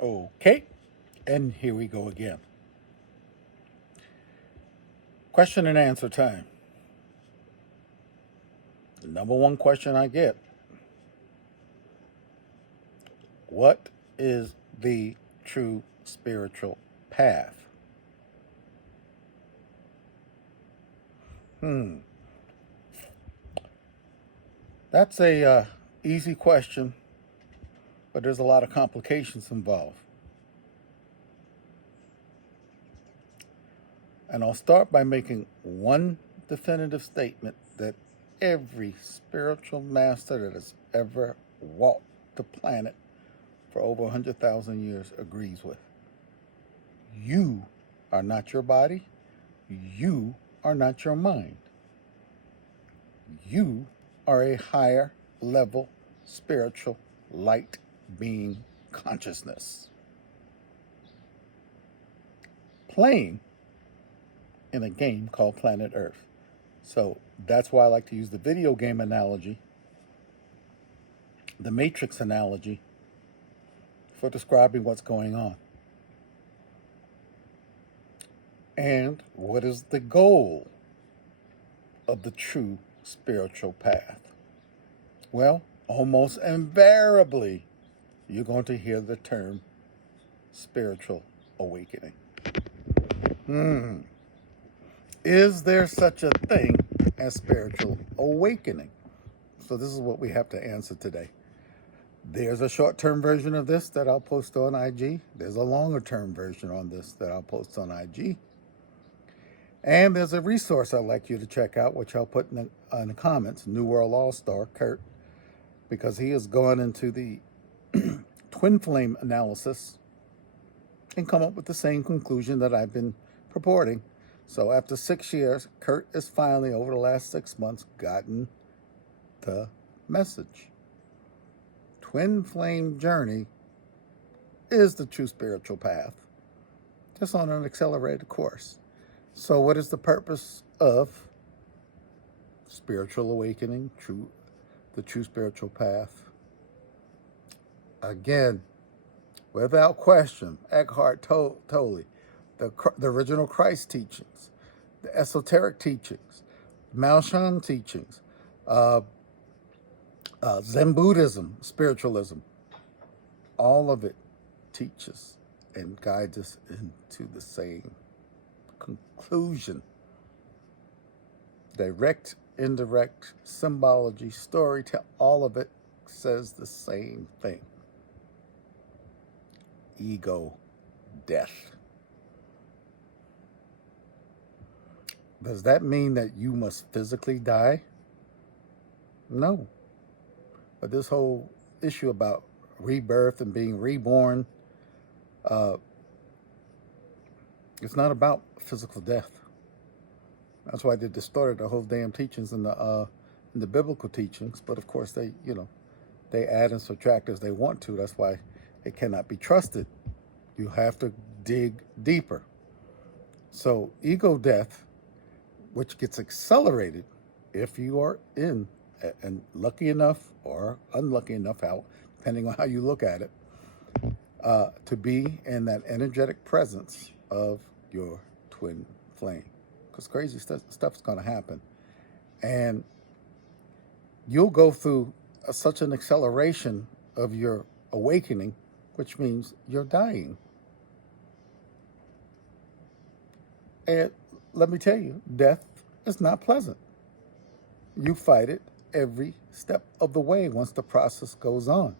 Okay, and here we go again. Question and answer time. The number one question I get: what is the true spiritual path? Hmm, that's a easy question, but there's a lot of complications involved. And I'll start by making one definitive statement that every spiritual master that has ever walked the planet for over 100,000 years agrees with. You are not your body. You are not your mind. You are a higher level spiritual light being consciousness playing in a game called Planet Earth. So that's why I like to use the video game analogy, the Matrix analogy, for describing what's going on. And what is the goal of the true spiritual path? Well, almost invariably, you're going to hear the term spiritual awakening. Is there such a thing as spiritual awakening? So, this is what we have to answer today. There's a short term version of this that I'll post on IG. There's a longer term version on this that I'll post on IG. And there's a resource I'd like you to check out, which I'll put in the comments. New World All Star, Kurt, because he has gone into the twin flame analysis and come up with the same conclusion that I've been purporting. So after 6 years, Kurt has finally, over the last 6 months, gotten the message. Twin flame journey is the true spiritual path, just on an accelerated course. So what is the purpose of spiritual awakening, the true spiritual path? Again, without question, Eckhart Tolle, the original Christ teachings, the esoteric teachings, Mao Shan teachings, Zen Buddhism, spiritualism, all of it teaches and guides us into the same conclusion. Direct, indirect, symbology, storytelling, all of it says the same thing. Ego death. Does that mean that you must physically die? No. But this whole issue about rebirth and being reborn, it's not about physical death. That's why they distorted the whole damn teachings in the biblical teachings. But of course, they add and subtract as they want to. That's why it cannot be trusted. You have to dig deeper. So ego death, which gets accelerated if you are in, and lucky enough or unlucky enough, depending on how you look at it, to be in that energetic presence of your twin flame. Because crazy stuff's going to happen. And you'll go through such an acceleration of your awakening, which means you're dying. And let me tell you, death is not pleasant. You fight it every step of the way once the process goes on.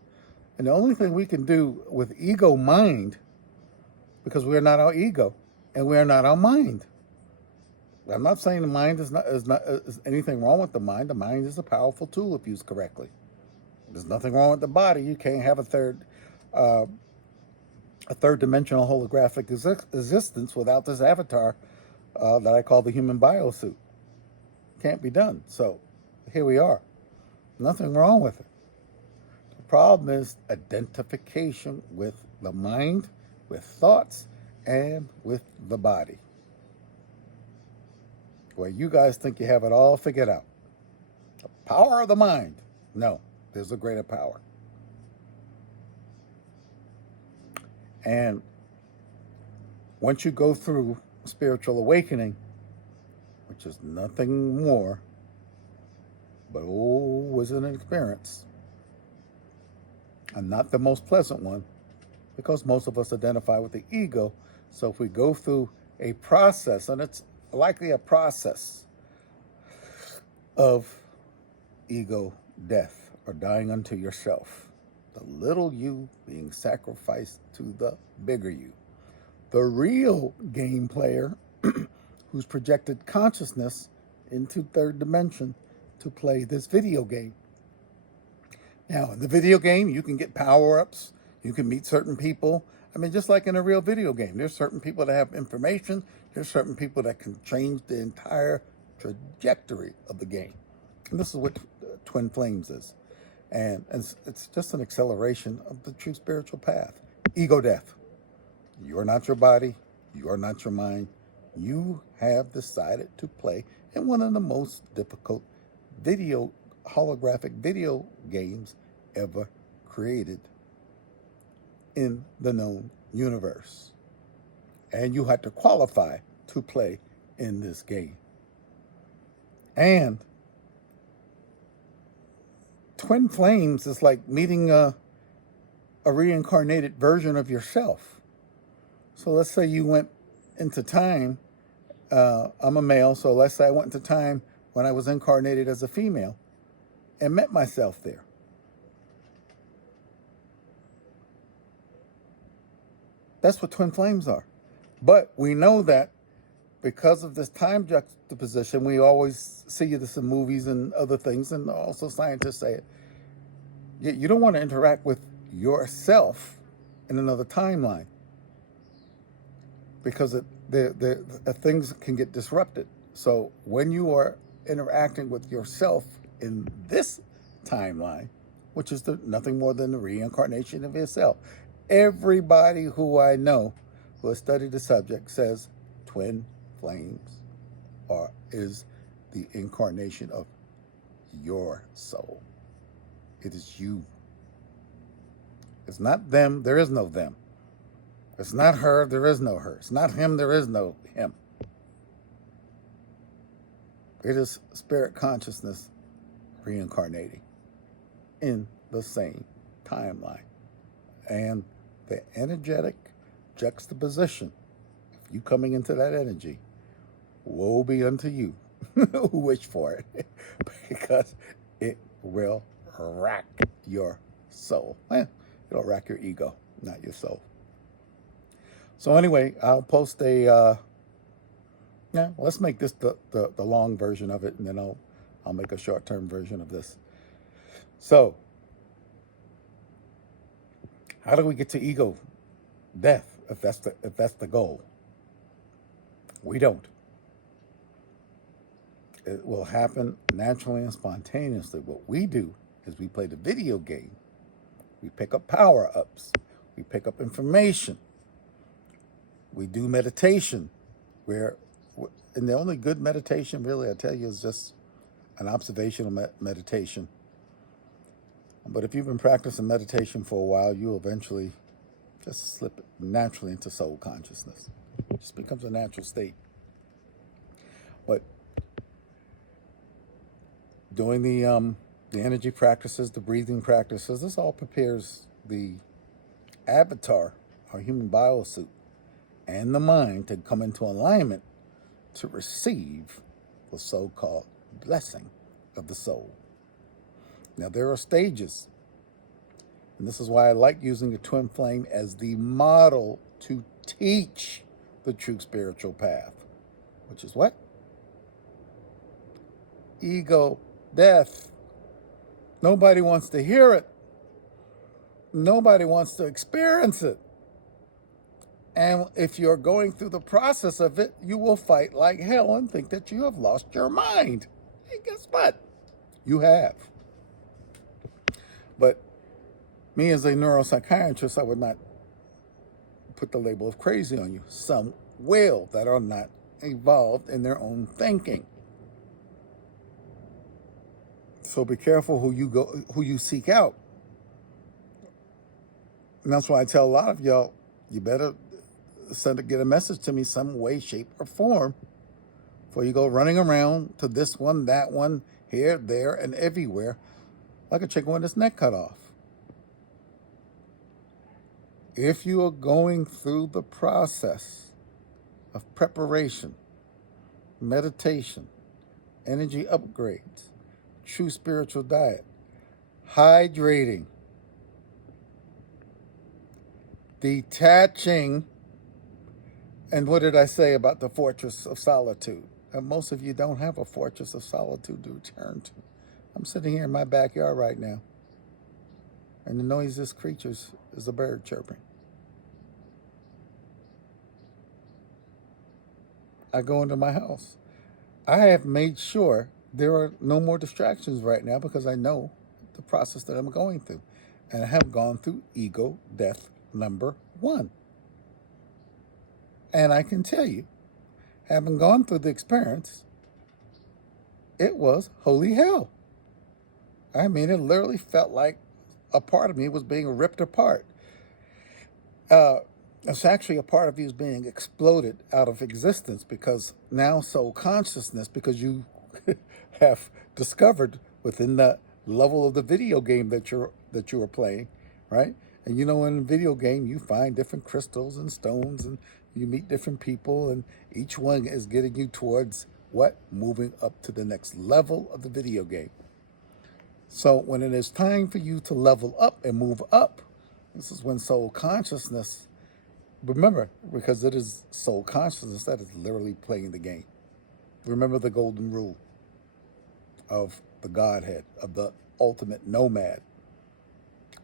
And the only thing we can do with ego mind, because we're not our ego and we're not our mind. I'm not saying the mind is anything wrong with the mind. The mind is a powerful tool if used correctly. There's nothing wrong with the body. You can't have a third dimensional holographic existence without this avatar that I call the human biosuit. Can't be done. So here we are. Nothing wrong with it. The problem is identification with the mind, with thoughts, and with the body. Where you guys think you have it all figured out. The power of the mind. No, there's a greater power. And once you go through spiritual awakening, which is nothing more but was an experience, and not the most pleasant one, because most of us identify with the ego. So if we go through a process, and it's likely a process of ego death or dying unto yourself, the little you being sacrificed to the bigger you, the real game player who's projected consciousness into third dimension to play this video game. Now, in the video game, you can get power-ups, you can meet certain people. I mean, just like in a real video game, there's certain people that have information, there's certain people that can change the entire trajectory of the game. And this is what Twin Flames is. And it's just an acceleration of the true spiritual path. Ego death. You are not your body, you are not your mind. You have decided to play in one of the most difficult holographic video games ever created in the known universe. And you had to qualify to play in this game. And Twin Flames is like meeting a reincarnated version of yourself. So let's say you went into time. I'm a male, so let's say I went into time when I was incarnated as a female and met myself there. That's what twin flames are. But we know that because of this time juxtaposition, we always see this in movies and other things, and also scientists say it. You don't want to interact with yourself in another timeline because the things can get disrupted. So when you are interacting with yourself in this timeline, which is nothing more than the reincarnation of yourself, everybody who I know who has studied the subject says twin flames is the incarnation of your soul. It is you. It's not them. There is no them. It's not her. There is no her. It's not him. There is no him. It is spirit consciousness reincarnating in the same timeline. And the energetic juxtaposition, if you coming into that energy, woe be unto you who wish for it, because it will rack your soul. It'll rack your ego, not your soul. So anyway, I'll post let's make this the long version of it, and then I'll make a short-term version of this. So, how do we get to ego death if that's the goal? We don't. It will happen naturally and spontaneously. What we do is we play the video game. We pick up power-ups. We pick up information. We do meditation, and the only good meditation, really, I tell you, is just an observational meditation. But if you've been practicing meditation for a while, you'll eventually just slip naturally into soul consciousness. It just becomes a natural state. But doing the energy practices, the breathing practices, this all prepares the avatar, our human biosuit, and the mind to come into alignment to receive the so-called blessing of the soul. Now, there are stages, and this is why I like using the twin flame as the model to teach the true spiritual path, which is what? Ego death. Nobody wants to hear it. Nobody wants to experience it. And if you're going through the process of it, you will fight like hell and think that you have lost your mind. And guess what? You have. But me as a neuropsychiatrist, I would not put the label of crazy on you. Some will, that are not evolved in their own thinking. So be careful who you seek out. And that's why I tell a lot of y'all, You better get a message to me some way, shape, or form before you go running around to this one, that one, here, there, and everywhere like a chicken with its neck cut off. If you are going through the process of preparation, meditation, energy upgrades, true spiritual diet, hydrating, detaching, and what did I say about the fortress of solitude? And most of you don't have a fortress of solitude to return to. I'm sitting here in my backyard right now, and the noisiest creatures is a bird chirping. I go into my house. I have made sure there are no more distractions right now because I know the process that I'm going through. And I have gone through ego death number 1. And I can tell you, having gone through the experience, it was holy hell. I mean, it literally felt like a part of me was being ripped apart. It's actually a part of you is being exploded out of existence because now soul consciousness, because you have discovered within the level of the video game that you are playing, right? And in a video game you find different crystals and stones and you meet different people and each one is getting you towards what? Moving up to the next level of the video game. So when it is time for you to level up and move up, this is when soul consciousness, remember, because it is soul consciousness that is literally playing the game. Remember the golden rule of the Godhead, of the ultimate nomad.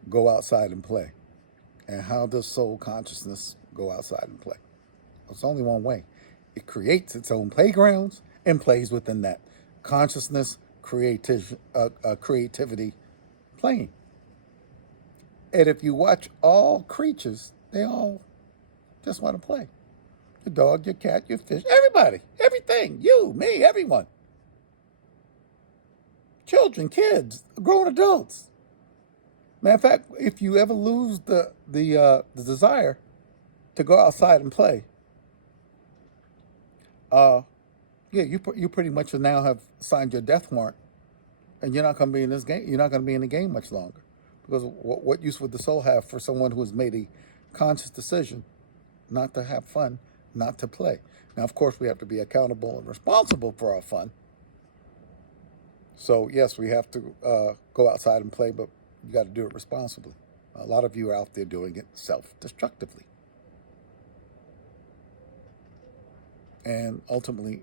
Go outside and play. And how does soul consciousness go outside and play? It's only one way. It creates its own playgrounds and plays within that. Consciousness, creativity, playing. And if you watch all creatures, they all just want to play. Your dog, your cat, your fish, everybody, everything, you, me, everyone. Children, kids, grown adults. Matter of fact, if you ever lose the desire to go outside and play, you pretty much now have signed your death warrant, and you're not going to be in this game. You're not going to be in the game much longer, because what use would the soul have for someone who has made a conscious decision not to have fun, not to play? Now, of course, we have to be accountable and responsible for our fun. So yes, we have to go outside and play, but you got to do it responsibly. A lot of you are out there doing it self-destructively. And ultimately,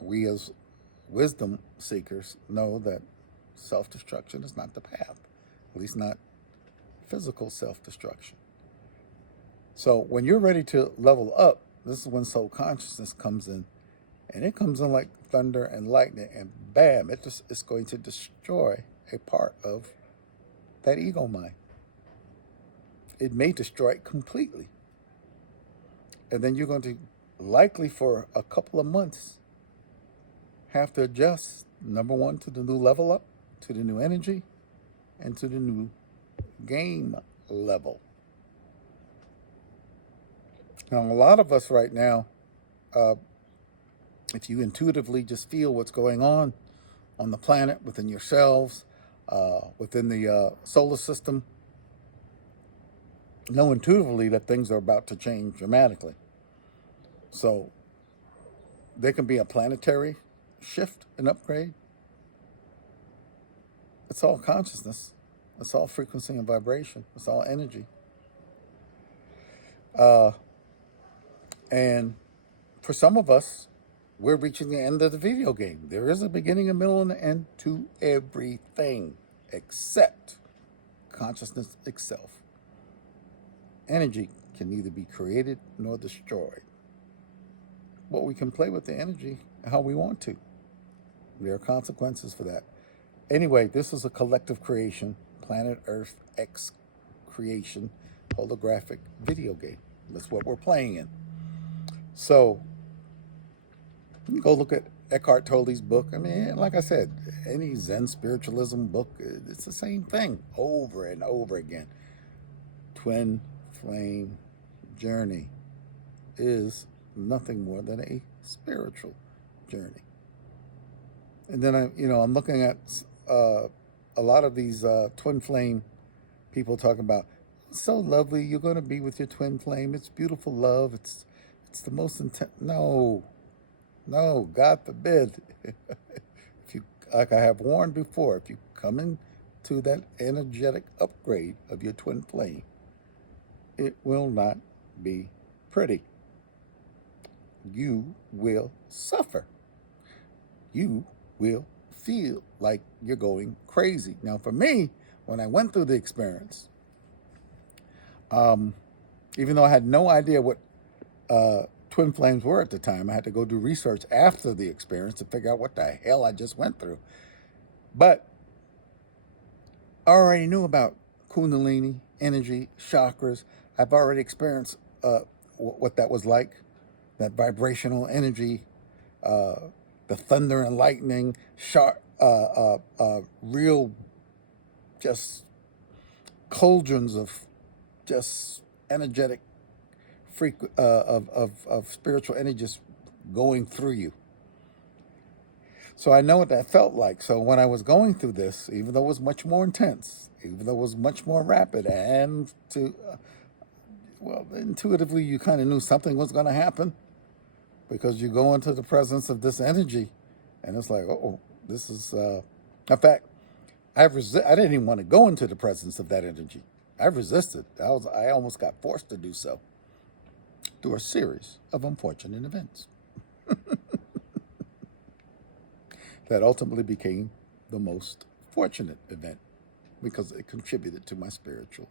we as wisdom seekers know that self-destruction is not the path, at least not physical self-destruction. So when you're ready to level up, this is when soul consciousness comes in. And it comes in like thunder and lightning, and bam, it's going to destroy a part of that ego mind. It may destroy it completely. And then you're going to likely for a couple of months have to adjust, number one, to the new level up, to the new energy, and to the new game level. Now, a lot of us right now, if you intuitively just feel what's going on the planet, within yourselves, within the solar system, know intuitively that things are about to change dramatically. So there can be a planetary shift and upgrade. It's all consciousness. It's all frequency and vibration. It's all energy. And for some of us, we're reaching the end of the video game. There is a beginning, a middle, and an end to everything except consciousness itself. Energy can neither be created nor destroyed. But we can play with the energy how we want to. There are consequences for that. Anyway, this is a collective creation, Planet Earth X creation, holographic video game. That's what we're playing in. So, you go look at Eckhart Tolle's book. I mean, like I said, any Zen spiritualism book, it's the same thing over and over again. Twin flame journey is nothing more than a spiritual journey. And then I'm looking at a lot of these twin flame people talking about, so lovely, you're going to be with your twin flame. It's beautiful love. It's the most intense. No, no, God forbid. If you, like I have warned before, if you come into that energetic upgrade of your twin flame, it will not be pretty. You will suffer. You will feel like you're going crazy. Now, for me, when I went through the experience, even though I had no idea what twin flames were at the time, I had to go do research after the experience to figure out what the hell I just went through. But I already knew about Kundalini, energy, chakras. I've already experienced what that was like, that vibrational energy, the thunder and lightning, real just cauldrons of just energetic of spiritual energy just going through you. So I know what that felt like. So when I was going through this, even though it was much more intense, even though it was much more rapid, and intuitively you kind of knew something was going to happen because you go into the presence of this energy, and it's like, oh, this is. In fact, I didn't even want to go into the presence of that energy. I resisted. I almost got forced to do so through a series of unfortunate events that ultimately became the most fortunate event because it contributed to my spiritual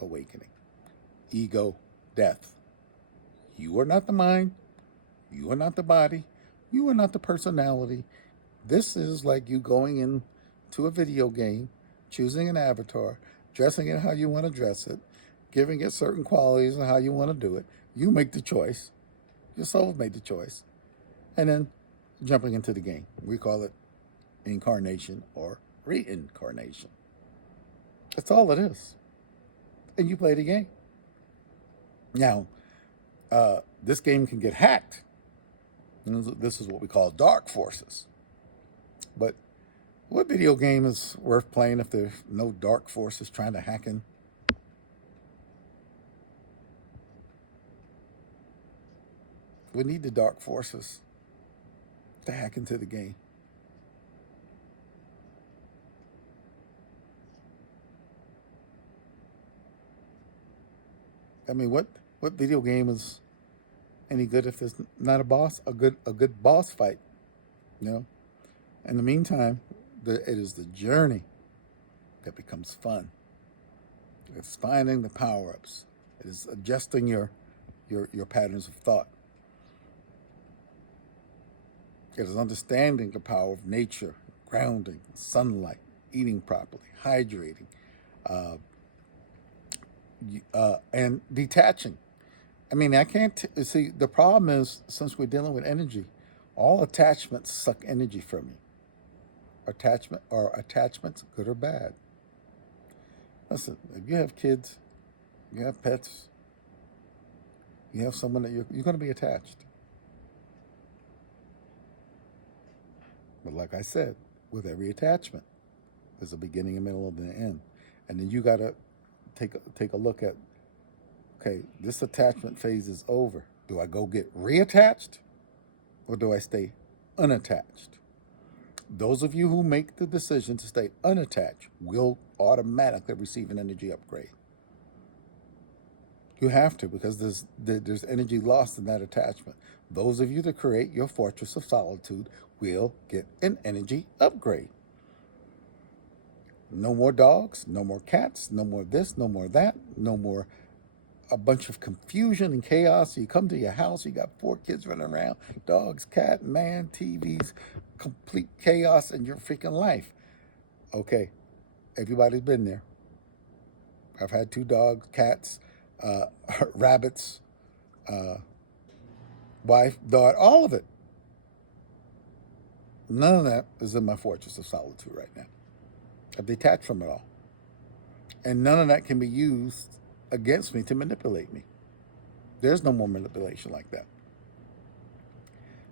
awakening. Ego, death. You are not the mind. You are not the body. You are not the personality. This is like you going into a video game, choosing an avatar, dressing it how you want to dress it, giving it certain qualities and how you want to do it. You make the choice. Your soul made the choice. And then jumping into the game. We call it incarnation or reincarnation. That's all it is. And you play the game. Now, this game can get hacked. This is what we call dark forces. But what video game is worth playing if there's no dark forces trying to hack in? We need the dark forces to hack into the game. I mean, what video game is any good if there's not a good boss fight? You know. In the meantime, it is the journey that becomes fun. It's finding the power ups. It is adjusting your patterns of thought. It is understanding the power of nature, grounding, sunlight, eating properly, hydrating, and detaching. I mean, I can't see. The problem is, since we're dealing with energy, all attachments suck energy from you. Attachments, good or bad. Listen, if you have kids, you have pets, you have someone that you're going to be attached. But like I said, with every attachment, there's a beginning, a middle, and an end. And then you got to take a look at, okay, this attachment phase is over. Do I go get reattached or do I stay unattached? Those of you who make the decision to stay unattached will automatically receive an energy upgrade. You have to, because there's energy lost in that attachment. Those of you that create your fortress of solitude will get an energy upgrade. No more dogs, no more cats, no more this, no more that, no more a bunch of confusion and chaos. You come to your house, you got 4 kids running around, dogs, cat, man, TVs, complete chaos in your freaking life. Okay, everybody's been there. I've had 2 dogs, cats, rabbits, wife, daughter, all of it. None of that is in my fortress of solitude right now. I've detached from it all. And none of that can be used against me to manipulate me. There's no more manipulation like that.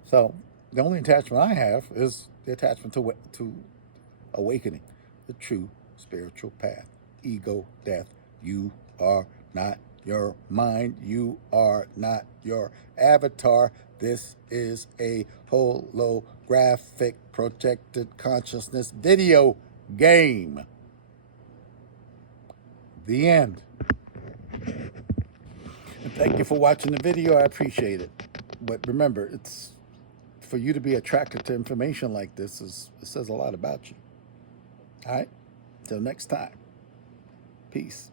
So the only attachment I have is the attachment to awakening, the true spiritual path. Ego, death. You are not your mind. You are not your avatar. This is a holographic projected consciousness video game. The end. And thank you for watching the video. I appreciate it. But remember, it's for you to be attracted to information like this it says a lot about you. All right? Till next time. Peace.